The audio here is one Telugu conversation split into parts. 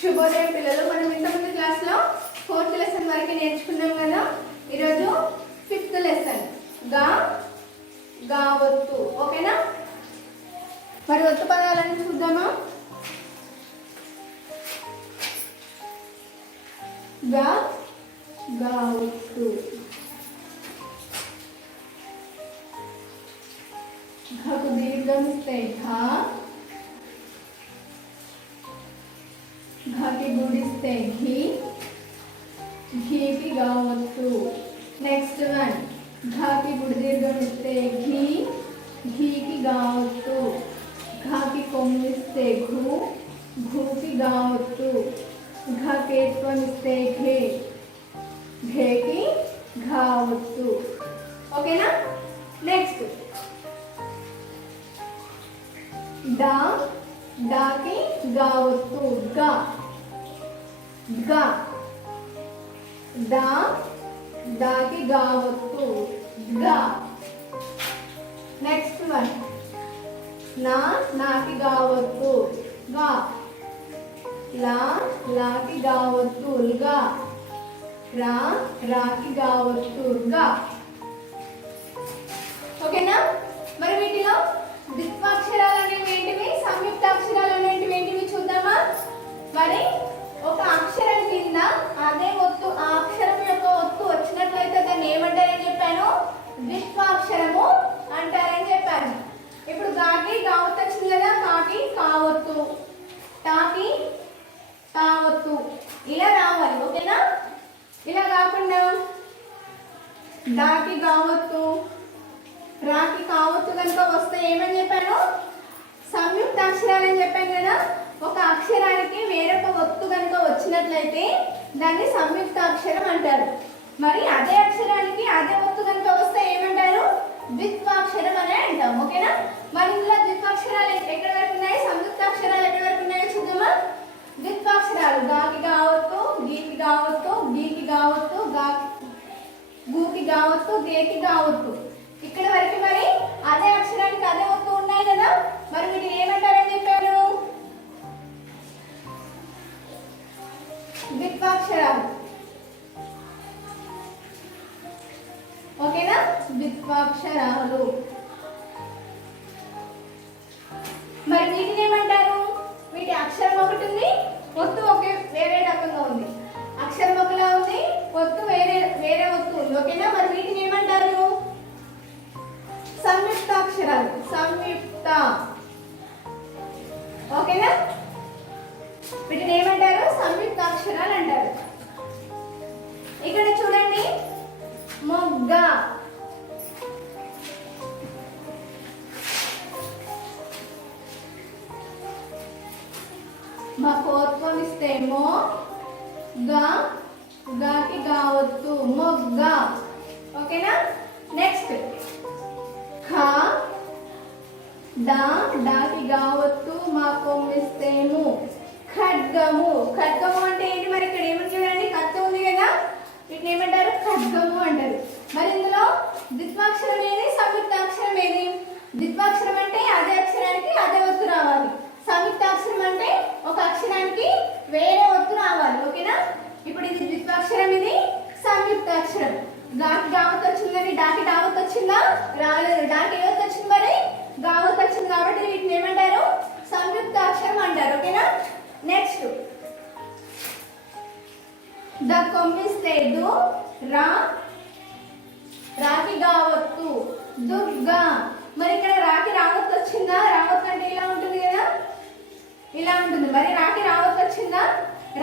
శుభోదయం పిల్లలు. మనం ఇంతకుముందు క్లాస్లో 4th లెసన్ వరకు నేర్చుకున్నాం కదా. ఈరోజు 5th లెసన్ గా ఒత్తు. ఓకేనా? మరి ఒత్తు పదాలను చూద్దామా? గా ఒత్తు. ఘకు దీర్ఘం ఇస్తే ఘ, ఘకి గుడిస్తే ఘీ, ఘీకి గా ఒత్తు. నెక్స్ట్ వన్, ఘకి గుడి దీర్ఘం ఇస్తే ఘీ, ఘీకి గా ఒత్తు. ఘకి కొమ్మిస్తే ఘు, ఘుకి గా ఒత్తు. ఘకేత్వం ఇస్తే ఘే, ఘేకి ఘా ఒత్తు. ఓకేనా? నెక్స్ట్ డాకి గా ఒత్తు. డాకి గా ఒత్తు. నెక్స్ట్ వన్, నాకి గా ఒత్తు. లాకి గా ఒత్తు. రాకి గా ఒత్తు. ఓకేనా? మరి వీటిలో ద్విత్వాక్షరాలు అనేవి ఏంటివి, సంయుక్తాక్షరాలు అనేవి ఏంటివి చూద్దామా? మరి ఒక అక్షరం కింద అదే ఒత్తు, ఆ అక్షరం యొక్క ఒత్తు వచ్చినట్లయితే దాన్ని ఏమంటారని చెప్పాను? ద్విత్వాక్షరము అంటారని చెప్పాను. ఇప్పుడు గాకి గా ఒత్తు వచ్చింది కదా, కాకి కా ఒత్తు, టాకి తా ఒత్తు, ఇలా రావాలి. ఓకేనా? ఇలా కాకుండా డాకి గా ఒత్తు, రాకి కావత్తు కనుక వస్తే ఏమని చెప్పాను? సంయుక్త అక్షరాలు అని చెప్పాను కదా. ఒక అక్షరానికి వేరొక ఒత్తు కనుక వచ్చినట్లయితే దాన్ని సంయుక్త అక్షరం అంటారు. మరి అదే అక్షరానికి అదే ఒత్తు కనుక వస్తే ఏమంటారు? ద్విత్వాక్షరం అనే అంటాం. ఓకేనా? మరి ఇందులో ద్విత్వాక్షరాలు ఎక్కడి వరకు ఉన్నాయి, సంయుక్త అక్షరాలు ఎక్కడి వరకు ఉన్నాయో చూద్దామా? ద్విత్వాక్షరాలు గాకి గావత్తు, గీకి గావత్తు, గీకి గావత్తు, గూకి గావత్తు, గేకి గావత్తు. ఇక్కడ వరకు మరి అదే అక్షరానికి అదే ఒత్తు ఉన్నాయి కదా. మరి వీటిని ఏమంటారని చెప్పారు? ద్విత్వాక్షరాలు. ఓకేనా? ద్విత్వాక్షరాలు. మరి వీటిని ఏమంటారు? వీటి అక్షరం ఒకటి ఉంది, ఒత్తు వేరే రకంగా ఉంది. అక్షరం ఒకలా ఉంది, ఒత్తు వేరే ఒత్తు ఉంది. ఓకేనా? మరి వీటిని ఏమంటారు? సంయుక్తాక్షరాలు. సంయుక్త. ఓకేనా? వీటిని ఏమంటారు? సంయుక్తాక్షరాలు అంటారు. ఇక్కడ చూడండి, మొగ్గ, మకోత్వం ఇస్తే మో, గాకి గా ఒత్తు, మొగ్గ. ఓకేనా? నెక్స్ట్ డాకి గా ఒత్తు, మా కొమ్మిస్తేము, ఖడ్గము. ఖడ్గము అంటే ఏంటి? మరి ఇక్కడ ఏమని చూడండి, కత్తి ఉంది కదా, వీటిని ఏమంటారు? ఖడ్గము అంటారు. మరి ఇందులో ద్విత్వాక్షరం ఏది, సంయుక్తాక్షరం ఏది? ద్విత్వాక్షరం అంటే అదే అక్షరానికి అదే ఒత్తు రావాలి. సంయుక్తాక్షరం అంటే ఒక అక్షరానికి వేరే ఒత్తు రావాలి. ఓకేనా? ఇప్పుడు ఇది ద్విత్వాక్షరం, ఇది సంయుక్తాక్షరం. గాకి గావత్ వచ్చింది కానీ డాకి డావత్ వచ్చిందా? రాలేదు. డాకి ఏవత్ వచ్చింది, మరి గావత్ వచ్చింది. కాబట్టి వీటిని ఏమంటారు? సంయుక్తాక్షరం అంటారు. ఓకేనా? నెక్స్ట్ ద కొమ్మిస్తే దు, రాకి గావత్తు, దుర్గా. మరి ఇక్కడ రాకి రావత్ వచ్చిందా? రావత్ అంటే ఇలా ఉంటుంది కదా, ఇలా ఉంటుంది. మరి రాకి రావత్ వచ్చిందా?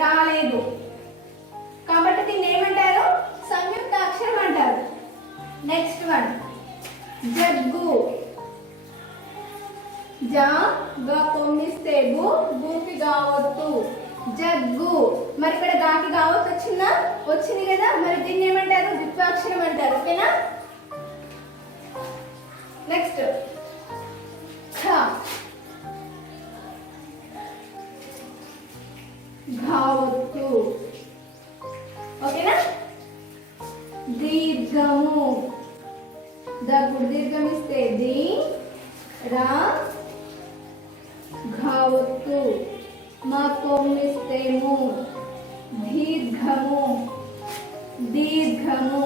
రాలేదు. కాబట్టి దీన్ని ఏమంటారు? సంయుక్త అక్షరం అంటారు. నెక్స్ట్ వన్, జగ్గు. గా కొమ్మిస్తే గు, గూకి గావత్తు, జగ్గు. మరి ఇక్కడ గాకి గావత్ వచ్చిందా? వచ్చింది కదా. మరి దీన్ని ఏమంటారు? ద్విత్వాక్షరం అంటారు. ఓకేనా? నెక్స్ట్ ఘావత్తు. ఓకేనా? దీర్ఘము. గుడి దీర్ఘం ఇస్తే ది, రా, ఘావత్తు. మ కొమ్మిస్తే ము, దీర్ఘము, దీర్ఘము.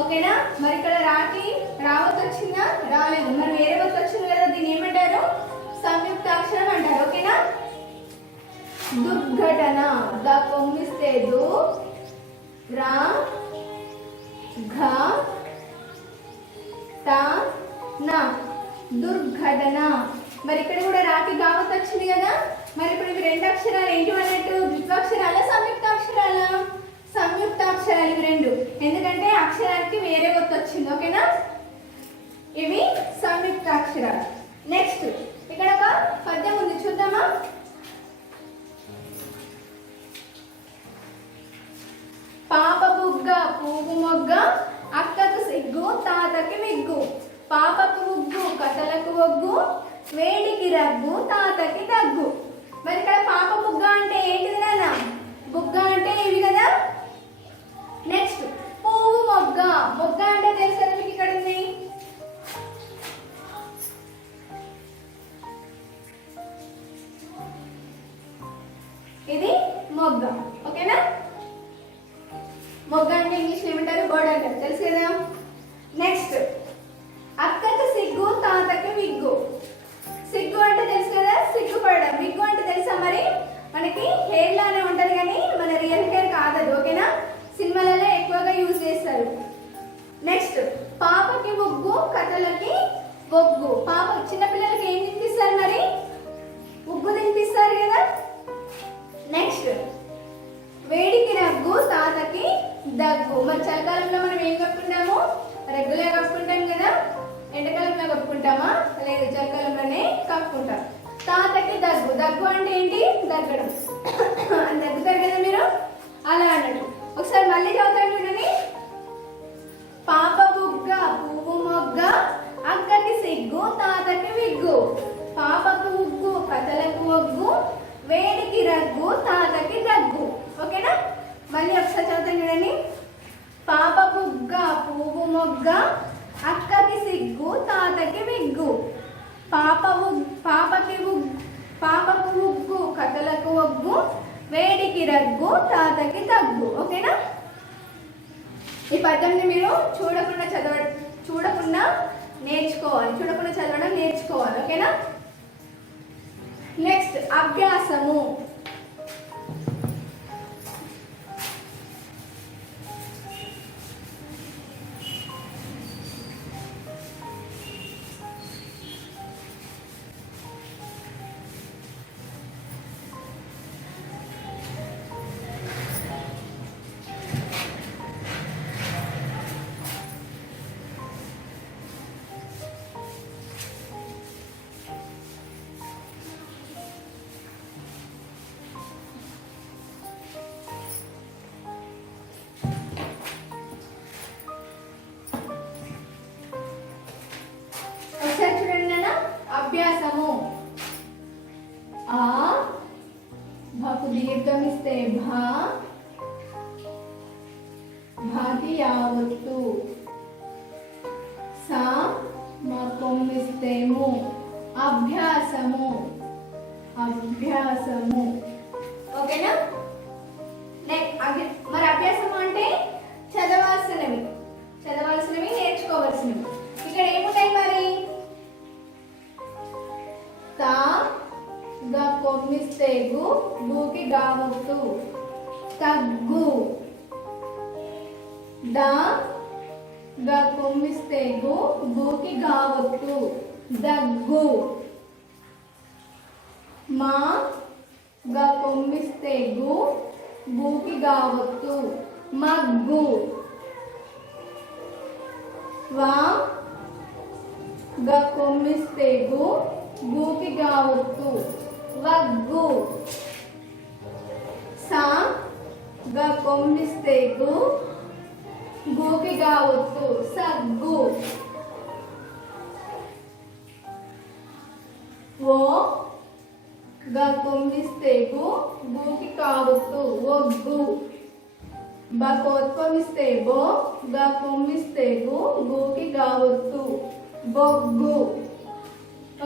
ఓకేనా? మరి ఇక్కడ రాకి రావత్ వచ్చిందా? రాలేదు. మరి వేరే వత్తు వచ్చింది కదా, దీన్ని ఏమంటారు? సంయుక్తాక్షరం అంటారు. ఓకేనా? దుర్ఘటన, ద కొమ్మిస్తే దు, రా, ఘ, ట, న, దుర్ఘటన. మరి ఇక్కడ కూడా రాకి గావత్ వచ్చింది కదా. మరి ఇప్పుడు ఇవి రెండు అక్షరాలు ఏంటి అన్నట్టు? ద్విత్వాక్షరాల సంయుక్తాక్షరాల? సంయుక్తాక్షరాలు ఇవి రెండు. ఎందుకంటే అక్షరానికి వేరే ఒత్తు వచ్చింది. ఓకేనా? ఇవి సంయుక్తాక్షరాలు. నెక్స్ట్ ఇక్కడ ఒక పద్యం ఉంది, చూద్దామా? పాప బుగ్గ పువ్వు మొగ్గ, అక్కకు సిగ్గు తాతకి విగ్గు. పాపకు ఉగ్గు కథలకు ఒగ్గు, వేడికి రగ్గు తాతకి దగ్గు. మరి ఇక్కడ పాప బుగ్గ అంటే ఏంటిది నాన్న? బుగ్గ అంటే ఇవి కదా. నెక్స్ట్ పువ్వు మొగ్గ, మొగ్గ అంటే తెలుసు కదా మీకు, ఇక్కడ ఉంది. ఇది మొగ్గ. ఓకేనా? మొగ్గ అంటే ఇంగ్లీష్ ఏమంటారు? బర్డ్ అంటారు, తెలుసు కదా. నెక్స్ట్ అక్కకి సిగ్గు తాతకి విగ్గు. సిగ్గు అంటే తెలుసు కదా, సిగ్గుపడడం. విగ్గు అంటే తెలుసా? మరి మనకి హెయిర్ లానే ఉంటది కానీ మన రియల్ హెయిర్ కాదది. ఓకేనా? సినిమాలలో ఎక్కువగా యూజ్ చేస్తారు. నెక్స్ట్ పాపకి ముగ్గు కథలకి ఒగ్గు. పాప చిన్నపిల్లలకి ఏం తినిపిస్తారు? మరి ఉగ్గు తినిపిస్తారు కదా. నెక్స్ట్ వేడికి రగ్గు తాతకి దగ్గు. మరి చలికాలంలో మనం ఏం కప్పుకుంటాము? రెగ్యులర్ కప్పుకుంటాం కదా. ఎండాకాలంలో కప్పుకుంటామా? లేదు, చలికాలంలోనే కప్పుకుంటాం. తాతకి దగ్గు. దగ్గు అంటే ఏంటి? దగ్గడం. దగ్గుతారు కదా మీరు, అలా అన్నట్టు. ఒకసారి మళ్ళీ చదువుతాను చూడండి. పాప బుగ్గ పువ్వు మొగ్గ, అక్కకి సిగ్గు తాతకి విగ్గు. పాపకు ఉగ్గు కథలకు ఒగ్గు, వేడికి రగ్గు తాతకి దగ్గు. ఓకేనా? మళ్ళీ ఒకసారి చదువుతాను చూడండి. పాప బుగ్గ పువ్వు మొగ్గ, అక్కకి సిగ్గు తాతకి విగ్గు. పాపకు ఉగ్గు కథలకు ఒగ్గు, వేడికి రగ్గు తాతకి దగ్గు. ఓకేనా? ఈ పద్యంని మీరు చూడకుండా నేర్చుకోవాలి, చూడకుండా చదవడం నేర్చుకోవాలి. ఓకేనా? నెక్స్ట్ అభ్యాసము. అభ్యాసము. ఆ భకు దీర్ఘం ఇస్తే భా, భాకి యావత్తు. సా మా కొమ్మిస్తే ము, అభ్యాసము, అభ్యాసము. ఓకేనా? మరి అభ్యాసము అంటే చదవాల్సినవి, నేర్చుకోవాల్సినవి. ఇక్కడ ఏముంటాయి మరి? తా గా కొమ్మిస్తే గు, గుకి గావత్తు తగ్గు. దా గా కొమ్మిస్తే గు, గుకి గావత్తు దగ్గు. మా గా కొమ్మిస్తే గు, గుకి గావత్తు మగ్గు. వా గా కొమ్మిస్తే గు, గుకి గావత్తు వగ్గు. సా గా కొమ్మిస్తే గు, గుకి గావత్తు సగ్గు. ఓ గా కొమ్మిస్తే గు, గుకి కావత్తు ఒగ్గు. బ కోత్వమిస్తే బో, గా కొమ్మిస్తే గు, గుకి గావత్తు బొగ్గు.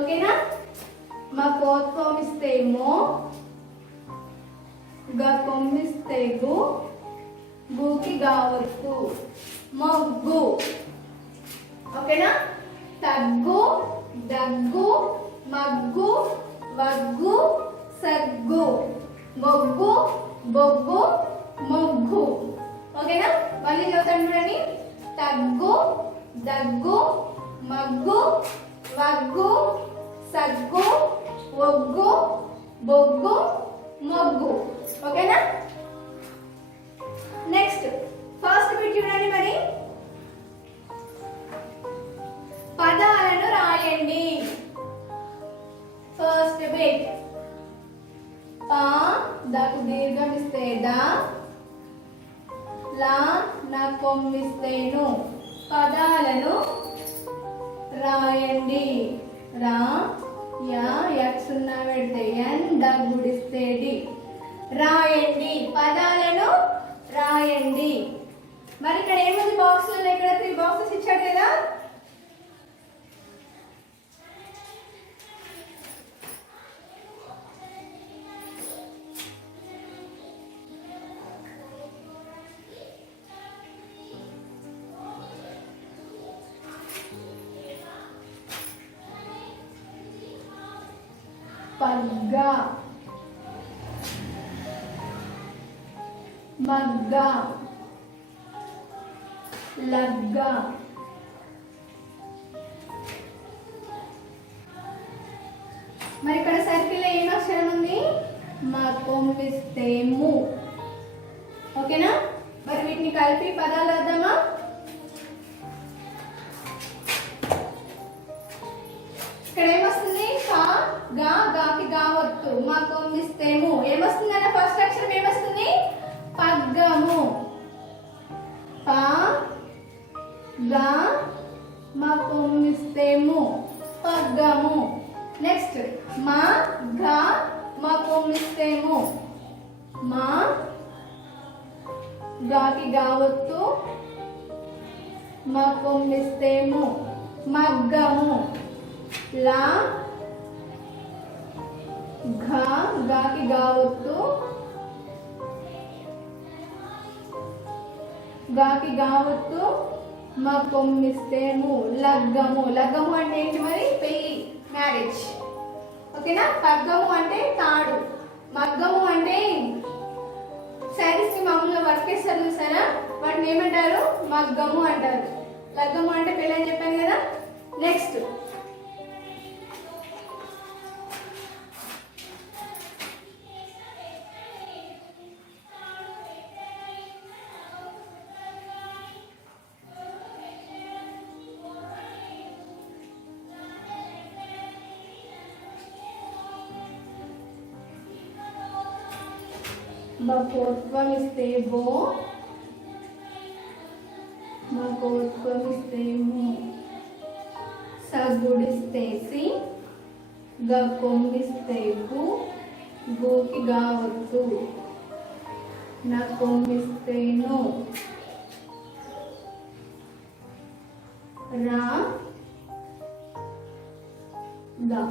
ఓకేనా? మా కోత్వం ఇస్తే మో, గా కొమ్మిస్తే గు, గుకి గావత్తు మొగ్గు. ఓకేనా? తగ్గు, దగ్గు, మగ్గు, వగ్గు, సగ్గు, మొగ్గు, బొగ్గు, మొగ్గు. ఓకేనా? మళ్ళీ చదువుతాను చూడండి. తగ్గు, దగ్గు, మగ్గు, వగ్గు, సగ్గు, ఒగ్గు, బొగ్గు, మొగ్గు. ఓకేనా? నెక్స్ట్ ఫస్ట్ బిట్ చూడండి. మరి పదాలను రాయండి. ఫస్ట్ బిట్ పా, దకు దీర్ఘం ఇస్తే దా, లా నా కొమ్మిస్తేను. పదాలను రాయండి. రా, యా, యక్ సున్నా పెడితే ఎన్, ద గుడిస్తే డి. రాయండి, పదాలను రాయండి. మరి ఇక్కడ ఏముంది బాక్స్లలో? ఇక్కడ 3 బాక్సెస్ ఇచ్చాడు కదా. పగ్గ, మగ్గ, లగ్గ. మరి ఇక్కడ సర్కిల్ ఏం అక్షరం ఉంది? మా కొమ్మిస్తే ము. ఓకేనా? మరి వీటిని కలిపి పదాలు రాద్దామా? ఇక్కడ ఏమొస్తుంది? కా, గా, గాకి గావత్తు, మా కొమ్మిస్తేము. ఏమొస్తుంది అన్న ఫస్ట్ అక్షరం ఏమొస్తుంది? పగ్గము. పా, గా, మా కొమ్మిస్తేము, పగ్గము. నెక్స్ట్ మా, గా, మా కొమ్మిస్తేము, మా, గాకి గావత్తు, మా కొమ్మిస్తేము, మగ్గము. లా, ఘా, గాకి గావత్తు, గాకి గావత్తు, మా కొమ్మిస్తేము, లగ్గము. లగ్గము అంటే ఏంటి మరి? పెళ్లి, మ్యారేజ్. ఓకేనా? పగ్గము అంటే తాడు, మగ్గము అంటే శారీస్ కి మామూలుగా వర్క్ చేస్తారు చూసారా, వాటిని ఏమంటారు? మగ్గము అంటారు. లగ్గము అంటే పెళ్లి అని చెప్పాను కదా. నెక్స్ట్ బకోత్వం ఇస్తే బో, మకోత్వం ఇస్తే ము, సగుడిస్తే సి, గ కొమ్మిస్తే గు, గుకి గావత్తు, నా కొమ్మిస్తే ను, రా, గా.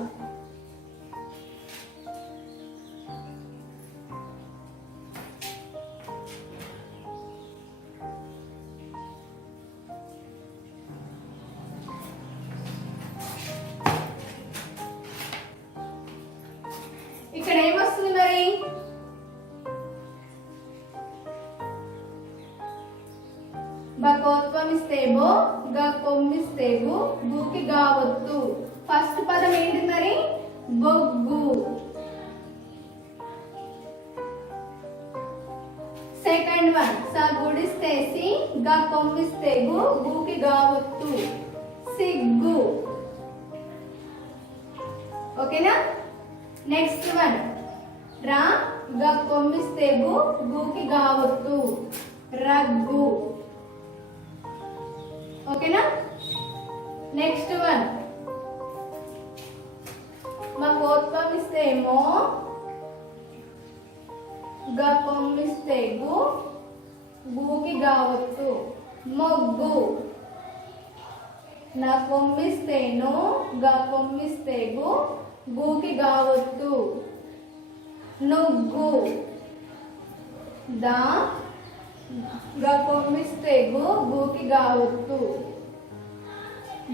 ఇక్కడ ఏమొస్తుంది మరి? బకోత్వం ఇస్తే బో, గ కొమ్మిస్తే గు, గుకి గావత్తు. ఫస్ట్ పదం ఏంటి మరి? బొగ్గు. సెకండ్ వన్ స గుడిస్తే సి, గ కొమ్మిస్తే గు, గుకి గావత్తు, సిగ్గు. ఓకేనా? నెక్స్ట్ వన్ రా, గ కొమ్మిస్తే గు, గుకి గావత్తు, రగ్గు. ఓకేనా? నెక్స్ట్ వన్ మా కోత్వం ఇస్తే మో, గ కొమ్మిస్తే గు, గుకి గావత్తు, మొగ్గు. నా కొమ్మిస్తే నో, గ కొమ్మిస్తే గు, గుకి గావత్తు, నుగ్గు. ద గకొమ్మిస్తే గు గుకి గావత్తు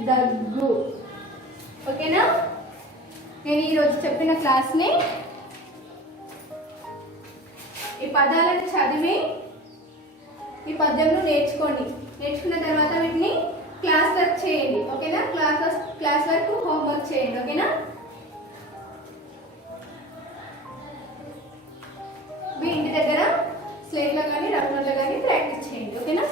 దగ్గు. ఓకేనా? నేను ఈరోజు చెప్పిన క్లాస్ని ఈ పదాలను చదివి ఈ పద్యంను నేర్చుకోండి. నేర్చుకున్న తర్వాత వీటిని క్లాస్ వర్క్ చేయండి. ఓకేనా? క్లాస్ వర్క్ హోంవర్క్ చేయండి. ఓకేనా? మీ ఇంటి దగ్గర స్లేట్లో కానీ రఫ్ నోట్లో కానీ ప్రాక్టీస్ చేయండి. ఓకేనా?